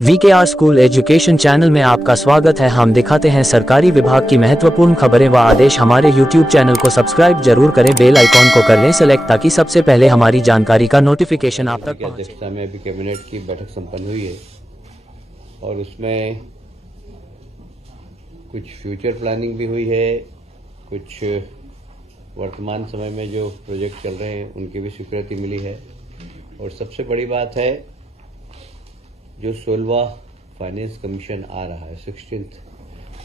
VKR school education channel में आपका स्वागत है। हम दिखाते हैं सरकारी विभाग की महत्वपूर्ण खबरें व आदेश। हमारे YouTube चैनल को सब्सक्राइब जरूर करें, बेल आइकॉन को कर लें सेलेक्ट ताकि सबसे पहले हमारी जानकारी का नोटिफिकेशन आप तक पहुंचे। अध्यक्षता में अभी कैबिनेट की बैठक संपन्न हुई है और उसमें कुछ फ्यूचर प्लानिंग भी हुई है, कुछ वर्तमान समय में जो प्रोजेक्ट चल रहे हैं उनकी भी स्वीकृति मिली है। और सबसे बड़ी बात है, जो 16वां फाइनेंस कमीशन आ रहा है, 16th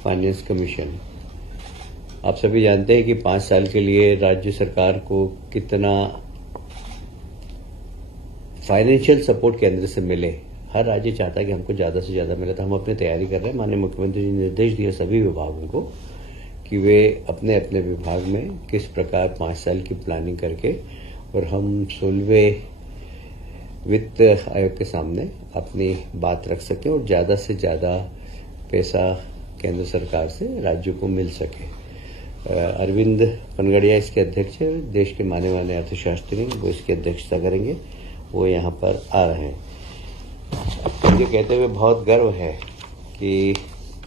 फाइनेंस कमीशन, आप सभी जानते हैं कि 5 साल के लिए राज्य सरकार को कितना फाइनेंशियल सपोर्ट केंद्र से मिले। हर राज्य चाहता है कि हमको ज्यादा से ज्यादा मिले, तो हम अपनी तैयारी कर रहे हैं। माननीय मुख्यमंत्री जी ने निर्देश दिए सभी विभागों को कि वे अपने अपने विभाग में किस प्रकार 5 साल की प्लानिंग करके और हम 16वें वित्त आयोग के सामने अपनी बात रख सके और ज्यादा से ज्यादा पैसा केंद्र सरकार से राज्यों को मिल सके। अरविंद पनगड़िया इसके अध्यक्ष है, देश के माने माने अर्थशास्त्री वो इसकी अध्यक्षता करेंगे, वो यहाँ पर आ रहे हैं। मुझे कहते हुए बहुत गर्व है कि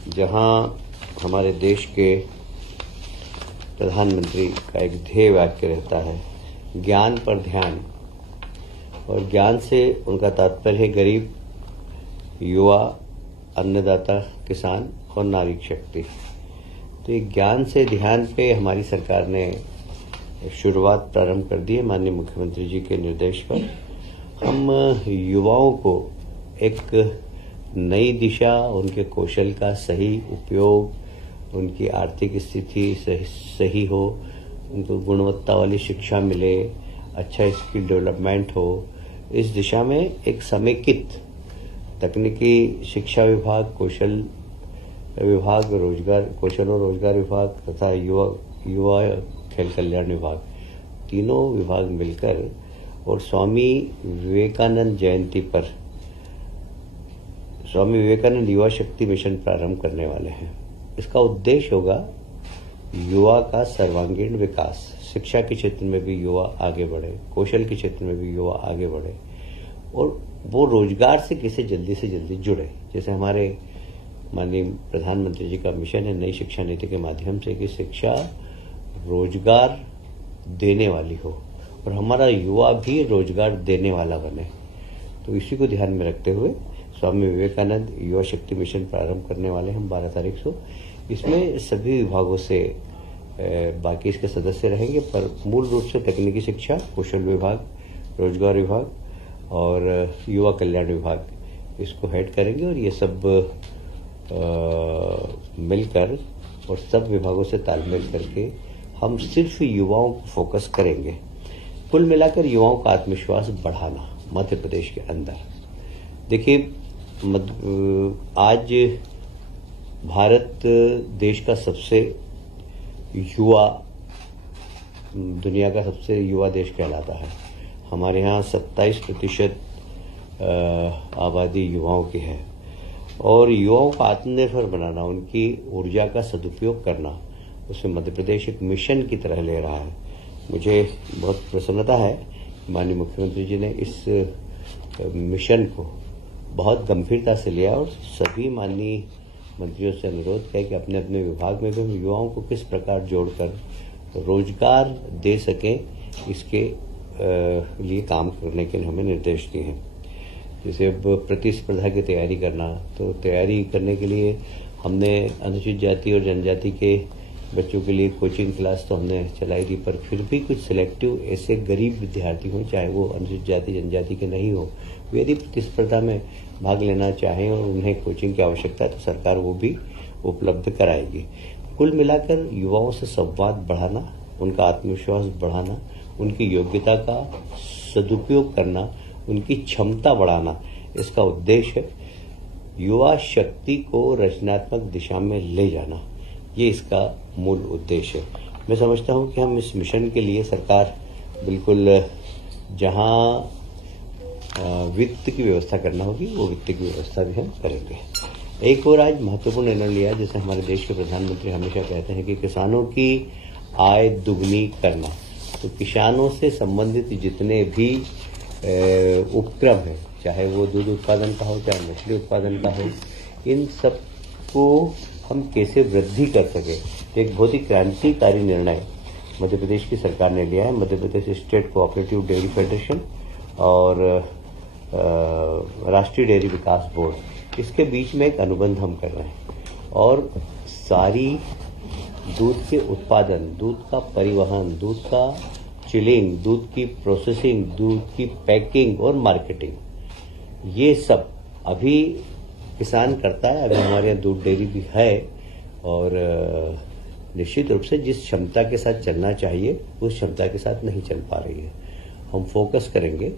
जहाँ हमारे देश के प्रधानमंत्री का एक ध्येय वाक्य रहता है, ज्ञान पर ध्यान, और ज्ञान से उनका तात्पर्य है गरीब, युवा, अन्नदाता, किसान और नारी शक्ति। तो ये ज्ञान से ध्यान पे हमारी सरकार ने शुरुआत प्रारंभ कर दी है। माननीय मुख्यमंत्री जी के निर्देश पर हम युवाओं को एक नई दिशा, उनके कौशल का सही उपयोग, उनकी आर्थिक स्थिति सही हो, उनको गुणवत्ता वाली शिक्षा मिले, अच्छा स्किल डेवलपमेंट हो, इस दिशा में एक समेकित तकनीकी शिक्षा विभाग, कौशल विभाग, कौशल और रोजगार विभाग तथा युवा खेल कल्याण विभाग, तीनों विभाग मिलकर और स्वामी विवेकानंद जयंती पर स्वामी विवेकानंद युवा शक्ति मिशन प्रारंभ करने वाले हैं। इसका उद्देश्य होगा युवा का सर्वांगीण विकास। शिक्षा के क्षेत्र में भी युवा आगे बढ़े, कौशल के क्षेत्र में भी युवा आगे बढ़े और वो रोजगार से कैसे जल्दी से जल्दी जुड़े। जैसे हमारे माननीय प्रधानमंत्री जी का मिशन है नई शिक्षा नीति के माध्यम से कि शिक्षा रोजगार देने वाली हो और हमारा युवा भी रोजगार देने वाला बने। तो इसी को ध्यान में रखते हुए स्वामी विवेकानंद युवा शक्ति मिशन प्रारंभ करने वाले हम 12 तारीख को। इसमें सभी विभागों से बाकी इसके सदस्य रहेंगे, पर मूल रूप से तकनीकी शिक्षा, कौशल विभाग, रोजगार विभाग और युवा कल्याण विभाग इसको हेड करेंगे और ये सब मिलकर और सब विभागों से तालमेल करके हम सिर्फ युवाओं को फोकस करेंगे। कुल मिलाकर युवाओं का आत्मविश्वास बढ़ाना मध्य प्रदेश के अंदर। देखिए, आज भारत देश का सबसे युवा, दुनिया का सबसे युवा देश कहलाता है। हमारे यहाँ 27% आबादी युवाओं की है और युवाओं को आत्मनिर्भर बनाना, उनकी ऊर्जा का सदुपयोग करना, उसमें मध्य प्रदेश एक मिशन की तरह ले रहा है। मुझे बहुत प्रसन्नता है, माननीय मुख्यमंत्री जी ने इस मिशन को बहुत गंभीरता से लिया और सभी माननीय मंत्रियों से अनुरोध किया कि अपने अपने विभाग में भी हम युवाओं को किस प्रकार जोड़कर रोजगार दे सकें, इसके लिए काम करने के लिए हमें निर्देश दिए हैं। जैसे अब प्रतिस्पर्धा की तैयारी करना, तो तैयारी करने के लिए हमने अनुसूचित जाति और जनजाति के बच्चों के लिए कोचिंग क्लास तो हमने चलाई थी, पर फिर भी कुछ सिलेक्टिव ऐसे गरीब विद्यार्थी हों, चाहे वो अनुसूचित जाति जनजाति के नहीं हो, वे यदि प्रतिस्पर्धा में भाग लेना चाहें और उन्हें कोचिंग की आवश्यकता है तो सरकार वो भी उपलब्ध कराएगी। कुल मिलाकर युवाओं से संवाद बढ़ाना, उनका आत्मविश्वास बढ़ाना, उनकी योग्यता का सदुपयोग करना, उनकी क्षमता बढ़ाना, इसका उद्देश्य है। युवा शक्ति को रचनात्मक दिशा में ले जाना, ये इसका मूल उद्देश्य है। मैं समझता हूं कि हम इस मिशन के लिए सरकार बिल्कुल जहां वित्त की व्यवस्था करना होगी वो वित्त की व्यवस्था भी हम करेंगे। एक और आज महत्वपूर्ण निर्णय लिया, जैसे हमारे देश के प्रधानमंत्री हमेशा कहते हैं कि किसानों की आय दुगनी करना। तो किसानों से संबंधित जितने भी उपक्रम है, चाहे वो दूध उत्पादन का हो, चाहे मछली उत्पादन का हो, इन सब को हम कैसे वृद्धि कर सके। तो एक बहुत ही क्रांतिकारी निर्णय मध्य प्रदेश की सरकार ने लिया है। Madhya Pradesh state cooperative dairy federation और राष्ट्रीय डेयरी विकास बोर्ड, इसके बीच में एक अनुबंध हम कर रहे हैं और सारी दूध के उत्पादन, दूध का परिवहन, दूध का चिलिंग, दूध की प्रोसेसिंग, दूध की पैकिंग और मार्केटिंग, ये सब अभी किसान करता है। अभी हमारे यहाँ दूध डेयरी भी है और निश्चित रूप से जिस क्षमता के साथ चलना चाहिए उस क्षमता के साथ नहीं चल पा रही है। हम फोकस करेंगे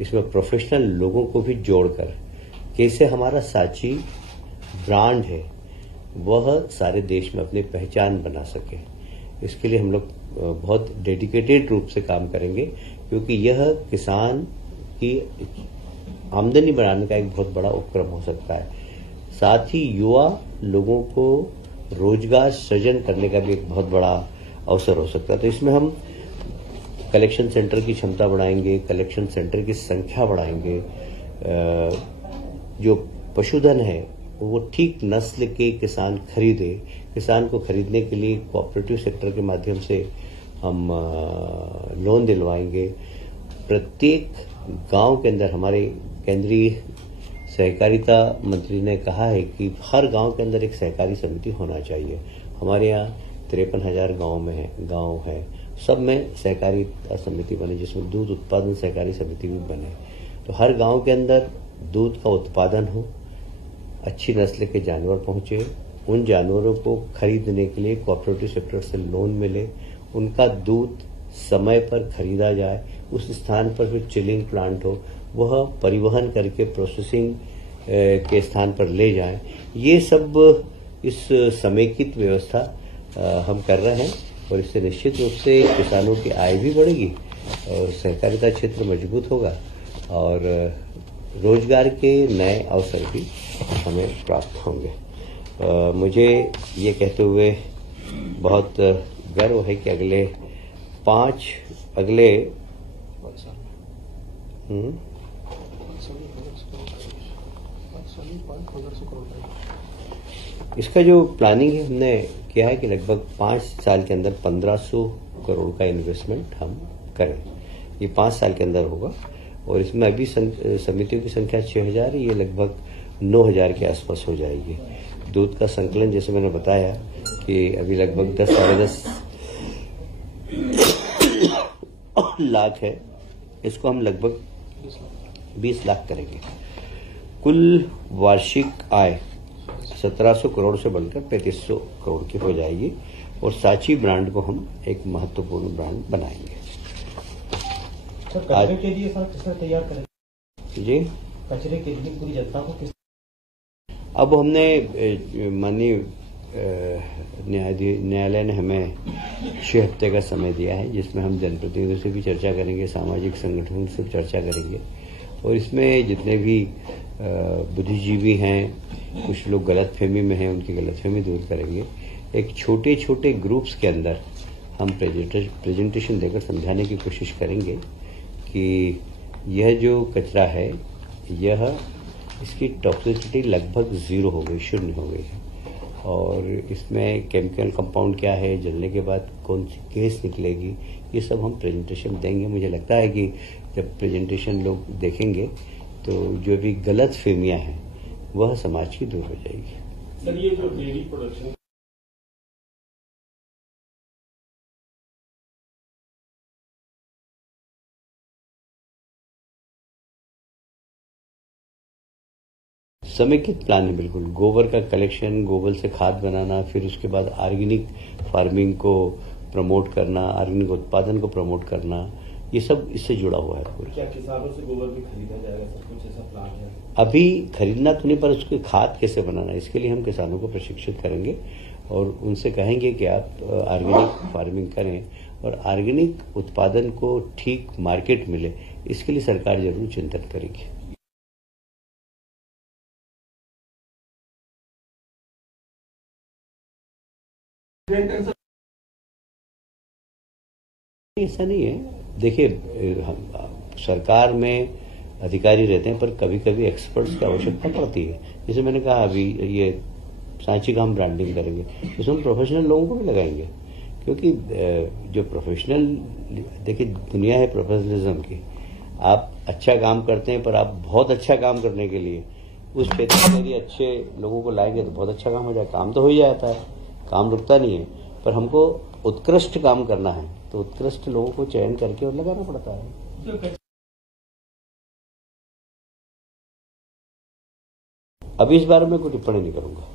इसमें प्रोफेशनल लोगों को भी जोड़कर, कैसे हमारा सांची ब्रांड है वह सारे देश में अपनी पहचान बना सके। इसके लिए हम लोग बहुत डेडिकेटेड रूप से काम करेंगे, क्योंकि यह किसान की आमदनी बढ़ाने का एक बहुत बड़ा उपक्रम हो सकता है। साथ ही युवा लोगों को रोजगार सृजन करने का भी एक बहुत बड़ा अवसर हो सकता है। तो इसमें हम कलेक्शन सेंटर की क्षमता बढ़ाएंगे, कलेक्शन सेंटर की संख्या बढ़ाएंगे, जो पशुधन है वो ठीक नस्ल के किसान खरीदे। किसान को खरीदने के लिए कोऑपरेटिव सेक्टर के माध्यम से हम लोन दिलवाएंगे। प्रत्येक गांव के अंदर हमारे केंद्रीय सहकारिता मंत्री ने कहा है कि हर गांव के अंदर एक सहकारी समिति होना चाहिए। हमारे यहाँ 53,000 गांव है, सब में सहकारी समिति बने, जिसमें दूध उत्पादन सहकारी समिति भी बने। तो हर गांव के अंदर दूध का उत्पादन हो, अच्छी नस्ल के जानवर पहुंचे, उन जानवरों को खरीदने के लिए कोऑपरेटिव सेक्टर से लोन मिले, उनका दूध समय पर खरीदा जाए, उस स्थान पर जो चिलिंग प्लांट हो वह परिवहन करके प्रोसेसिंग के स्थान पर ले जाएं। ये सब इस समेकित व्यवस्था हम कर रहे हैं और इससे निश्चित रूप से किसानों की आय भी बढ़ेगी और सहकारिता क्षेत्र मजबूत होगा और रोजगार के नए अवसर भी हमें प्राप्त होंगे। मुझे ये कहते हुए बहुत गर्व है कि अगले इसका जो प्लानिंग है हमने किया है कि लगभग 5 साल के अंदर 1500 करोड़ का इन्वेस्टमेंट हम करें। ये 5 साल के अंदर होगा और इसमें अभी समितियों की संख्या 6000 है, ये लगभग 9000 के आसपास हो जाएगी। दूध का संकलन जैसे मैंने बताया कि अभी लगभग 10 साढ़े 10 लाख है, इसको हम लगभग 20 लाख करेंगे। कुल वार्षिक आय 1700 करोड़ से बढ़कर 3500 करोड़ की हो जाएगी और सांची ब्रांड को हम एक महत्वपूर्ण ब्रांड बनाएंगे। कचरे के लिए सर किस तरह तैयार करेंगे जी? कचरे के लिए पूरी जनता को किस? अब हमने माननीय न्यायालय ने हमें 6 हफ्ते का समय दिया है, जिसमें हम जनप्रतिनिधियों से भी चर्चा करेंगे, सामाजिक संगठनों से चर्चा करेंगे और इसमें जितने भी बुद्धिजीवी हैं, कुछ लोग गलतफहमी में हैं, उनकी गलतफहमी दूर करेंगे। एक छोटे छोटे ग्रुप्स के अंदर हम प्रेजेंटेशन देकर समझाने की कोशिश करेंगे कि यह जो कचरा है यह इसकी टॉक्सिसिटी लगभग 0 हो गई, 0 हो गई है और इसमें केमिकल कंपाउंड क्या है, जलने के बाद कौन सी गैस निकलेगी, ये सब हम प्रेजेंटेशन देंगे। मुझे लगता है कि जब प्रेजेंटेशन लोग देखेंगे तो जो भी गलत फहमियां हैं वह समाज की दूर हो जाएगी। सर, ये जो डेयरी प्रोडक्शन समेकित प्लान है बिल्कुल। गोबर का कलेक्शन, गोबर से खाद बनाना, फिर उसके बाद ऑर्गेनिक फार्मिंग को प्रमोट करना, ऑर्गेनिक उत्पादन को प्रमोट करना, ये सब इससे जुड़ा हुआ है पूरा। क्या किसानों से गोबर भी खरीदा जाएगा सर? कुछ ऐसा प्लान है? अभी खरीदना तो नहीं, पर उसकी खाद कैसे बनाना, इसके लिए हम किसानों को प्रशिक्षित करेंगे और उनसे कहेंगे कि आप ऑर्गेनिक फार्मिंग करें और ऑर्गेनिक उत्पादन को ठीक मार्केट मिले, इसके लिए सरकार जरूर चिंतन करेगी। ऐसा नहीं है, देखिए सरकार में अधिकारी रहते हैं, पर कभी कभी एक्सपर्ट्स की आवश्यकता पड़ती है। जैसे मैंने कहा अभी ये सांची का हम ब्रांडिंग करेंगे, इसमें प्रोफेशनल लोगों को भी लगाएंगे, क्योंकि जो प्रोफेशनल, देखिए दुनिया है प्रोफेशनलिज्म की। आप अच्छा काम करते हैं, पर आप बहुत अच्छा काम करने के लिए उस क्षेत्र में यदि अच्छे लोगों को लाएंगे तो बहुत अच्छा काम हो जाए। काम तो हो ही जाता है, काम रुकता नहीं है, पर हमको उत्कृष्ट काम करना है तो उत्कृष्ट लोगों को चयन करके और लगाना पड़ता है। अभी इस बारे में कोई टिप्पणी नहीं करूंगा।